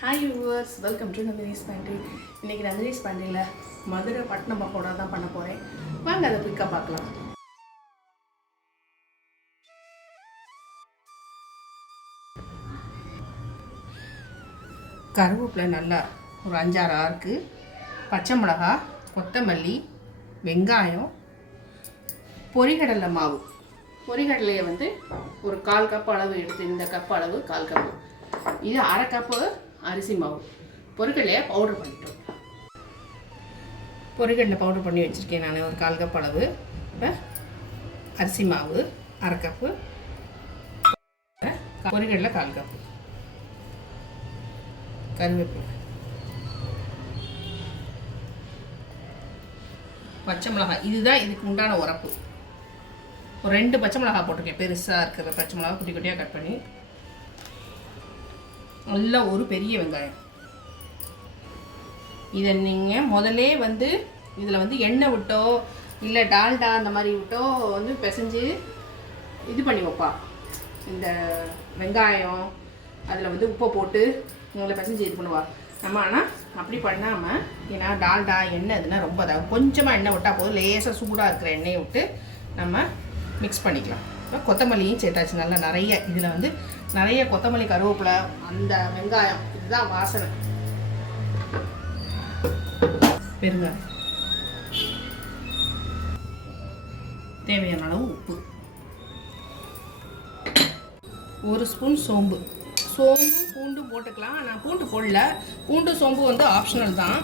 Hi viewers, welcome to Nandini's pantry. இன்றைக்கி நந்தினிஸ் பேண்ட்ரியில் மதுரை பட்டணம் பக்கோடா தான் பண்ண போகிறேன். வாங்க அதை குயிக்காக பார்க்கலாம். கருவேப்பிலை நல்லா ஒரு 5-6 ஆறுக்கு, பச்சை மிளகா, கொத்தமல்லி, வெங்காயம், பொரிகடலை மாவு. பொரிகடலையை வந்து ஒரு 1/4 கப் அளவு எடுத்து, இந்த கப் அளவு 1/4 கப்பு. இது 1/2 கப்பு அரிசி மாவு. பொரிகடலையை பவுடர் பண்ணிட்டோம். பொரிகடலை பவுடர் பண்ணி வச்சுருக்கேன் நான் ஒரு 1/4 கப் அளவு. இப்போ அரிசி மாவு 1/2 கப்பு, பொரிகடலை 1/4 கப்பு, கருவேப்பிலை, பச்சை மிளகாய். இதுதான் இதுக்கு உண்டான உரப்பு. ஒரு 2 பச்சை மிளகாய் போட்டிருக்கேன், பெருசாக இருக்கிற பச்சை மிளகாய் குட்டி குட்டியாக கட் பண்ணி. நல்லா ஒரு பெரிய வெங்காயம். இதை நீங்கள் முதலே வந்து இதில் வந்து எண்ணெய் விட்டோ இல்லை டால்டா அந்த மாதிரி விட்டோ வந்து பிசைஞ்சு இது பண்ணி வைப்பா. இந்த வெங்காயம் அதில் வந்து உப்பை போட்டு உங்களை பிசைஞ்சு இது பண்ணுவாள். நம்ம ஆனால் அப்படி பண்ணாமல், ஏன்னா டால்டா எண்ணெய் இதுனா ரொம்ப இதாகும். கொஞ்சமாக எண்ணெய் விட்டால் போதும். லேசாக சூடாக இருக்கிற எண்ணெயை விட்டு நம்ம மிக்ஸ் பண்ணிக்கலாம். இப்போ கொத்தமல்லியும் சேர்த்தாச்சு நல்லா நிறைய. இதில் வந்து நிறைய கொத்தமல்லி, கருவேப்பிலை, அந்த வெங்காயம், இதுதான் வாசனை. பெருங்காயம், தேவையான அளவு உப்பு, 1 ஸ்பூன் சோம்பு. சோம்பு பூண்டு போட்டுக்கலாம். நான் பூண்டு போடல. பூண்டு சோம்பு வந்து ஆப்ஷனல் தான்.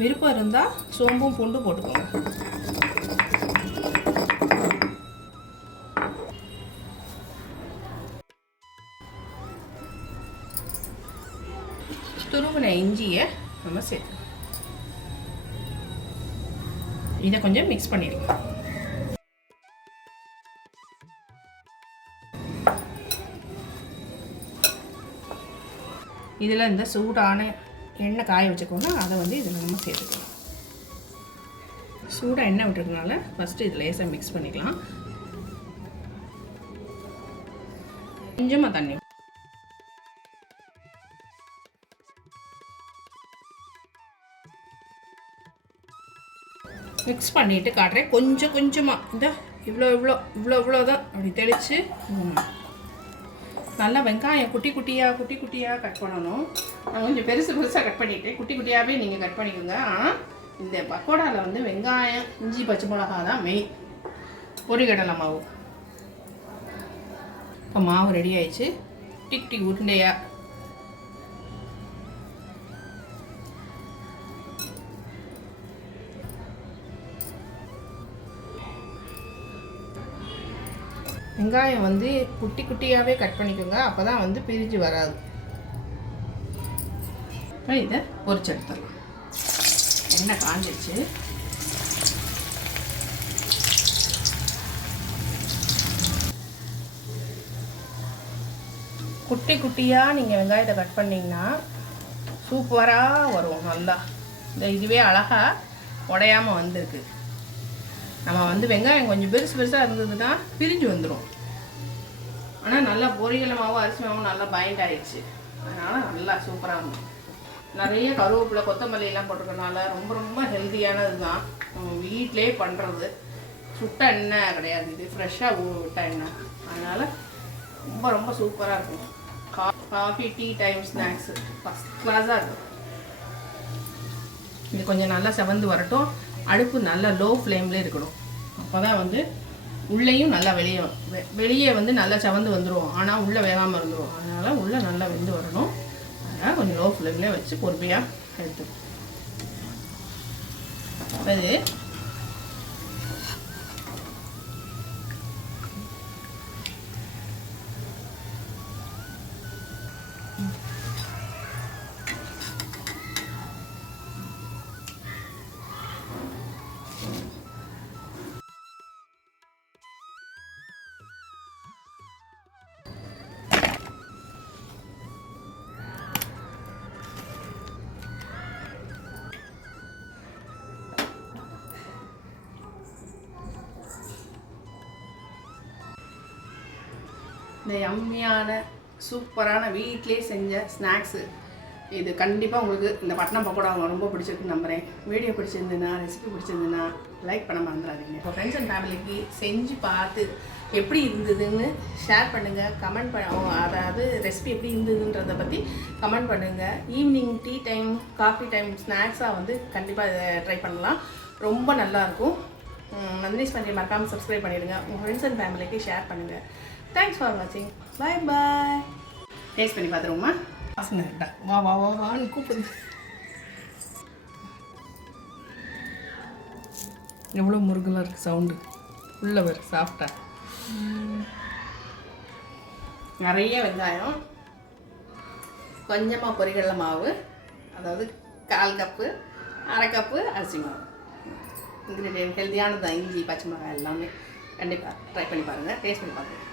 விருப்பம் இருந்தால் சோம்பும் பூண்டு போட்டுக்கோங்க. துருவின இஞ்சியை நம்ம சேர்த்து இதை கொஞ்சம் மிக்ஸ் பண்ணிடுங்க. இதில் இந்த சூடான எண்ணெய் காய வச்சுக்கோங்க, அதை வந்து இதில் நம்ம சேர்த்துக்கலாம். சூடாக எண்ணெய் விட்டுறதுனால ஃபஸ்ட்டு இதில் லேசாக மிக்ஸ் பண்ணிக்கலாம். கொஞ்சமாக தண்ணி மிக்ஸ் பண்ணிவிட்டு காட்டுறேன். கொஞ்சம் கொஞ்சமாக இந்த இவ்வளோ தான் அப்படி தெளித்து நல்லா வெங்காயம் குட்டி குட்டியாக கட் பண்ணணும். நான் கொஞ்சம் பெருசாக கட் பண்ணிவிட்டு குட்டி குட்டியாகவே நீங்கள் கட் பண்ணிக்கோங்க. ஆனால் இந்த பக்கோடாவில் வந்து வெங்காயம், இஞ்சி, பச்சை மிளகா தான் மெயின். பொரிகடலை மாவு. இப்போ மாவு ரெடி ஆயிடுச்சு. குட்டி உருண்டையாக வெங்காயம் வந்து குட்டி குட்டியாகவே கட் பண்ணிக்கோங்க, அப்போ தான் வந்து பிரிஞ்சு வராது. இப்போ இதை பொரிச்சு எடுத்துடலாம். எண்ணெய் காஞ்சிடுச்சு. குட்டி குட்டியாக நீங்கள் வெங்காயத்தை கட் பண்ணிங்கன்னா சூப்பராக வரும். நல்லா இதுவே அழகாக உடையாமல் வந்திருக்கு. நம்ம வந்து வெங்காயம் கொஞ்சம் பெருசாக இருந்ததுன்னா பிரிஞ்சு வந்துடும். ஆனால் நல்லா பொரியல் மாவு, அரிசி மாவு நல்லா பைண்ட் ஆகிடுச்சு. அதனால் நல்லா சூப்பராக இருக்கும். நிறைய கருவேப்பிலை, கொத்தமல்லியெல்லாம் போட்டுக்கிறதுனால ரொம்ப ஹெல்த்தியானது தான். நம்ம வீட்டிலே பண்ணுறது. சுட்ட எண்ணெய் கிடையாது, இது ஃப்ரெஷ்ஷாக விட்ட எண்ணெய். அதனால் ரொம்ப சூப்பராக இருக்கும். Coffee, tea time snacks first கிளாஸாக இருக்கும். இது கொஞ்சம் நல்லா செவந்து வரட்டும். அடுப்பு நல்லா லோ ஃப்ளேம்லேயே இருக்கணும். அப்போ தான் வந்து உள்ளேயும் நல்லா வெளியே வந்து நல்லா செவந்து வந்துடும். ஆனால் உள்ளே வேகாமல் இருந்துடும். அதனால் உள்ளே நல்லா வெந்து வரணும். அதனால் கொஞ்சம் லோ ஃப்ளேம்லேயே வச்சு பொறுமையாக எடுத்துக்கணும். அது இந்த யம்மியான சூப்பரான வீட்டிலே செஞ்ச ஸ்நாக்ஸு. இது கண்டிப்பாக உங்களுக்கு இந்த பட்டணம் பக்கோடா ரொம்ப பிடிச்சிருக்குன்னு நம்புகிறேன். வீடியோ பிடிச்சிருந்துன்னா, ரெசிபி பிடிச்சிருந்துன்னா லைக் பண்ண மறந்துடாதீங்க. இப்போ ஃப்ரெண்ட்ஸ் அண்ட் ஃபேமிலிக்கு செஞ்சு பார்த்து எப்படி இருந்ததுன்னு ஷேர் பண்ணுங்கள். கமெண்ட் அதாவது ரெசிபி எப்படி இருந்ததுன்றதை பற்றி கமெண்ட் பண்ணுங்கள். Evening tea time, coffee time ஸ்நாக்ஸாக வந்து கண்டிப்பாக இதை ட்ரை பண்ணலாம். ரொம்ப நல்லாயிருக்கும். நந்தினிஸ் பண்ணி மறக்காமல் சப்ஸ்கிரைப் பண்ணிவிடுங்க. உங்கள் ஃப்ரெண்ட்ஸ் அண்ட் ஃபேமிலிக்கு ஷேர் பண்ணுங்கள். தேங்க்ஸ் ஃபார் வாட்சிங். பாய் பாய். டேஸ்ட் பண்ணி பார்த்துருவோமா? வா வா வா வான்னு கூப்பிடுது. எவ்வளோ முருகலாக இருக்குது சவுண்டு. உள்ளவர் சாப்பிட்டா நிறைய வெங்காயம், கொஞ்சமாக பொரிகடலை மாவு, அதாவது 1/4 கப்பு, 1/2 கப்பு அரிசி மாவு. இன்க்ரீடியன்ட் ஹெல்த்தியானது தான். இஞ்சி, பச்சை மிளகாய் எல்லாமே கண்டிப்பாக ட்ரை பண்ணி பாருங்கள். டேஸ்ட் பண்ணி பாருங்கள்.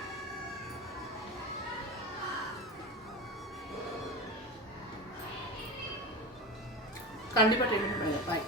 கண்டிப்பாக ட்ரை பண்ணி பாருங்கள். பாய்.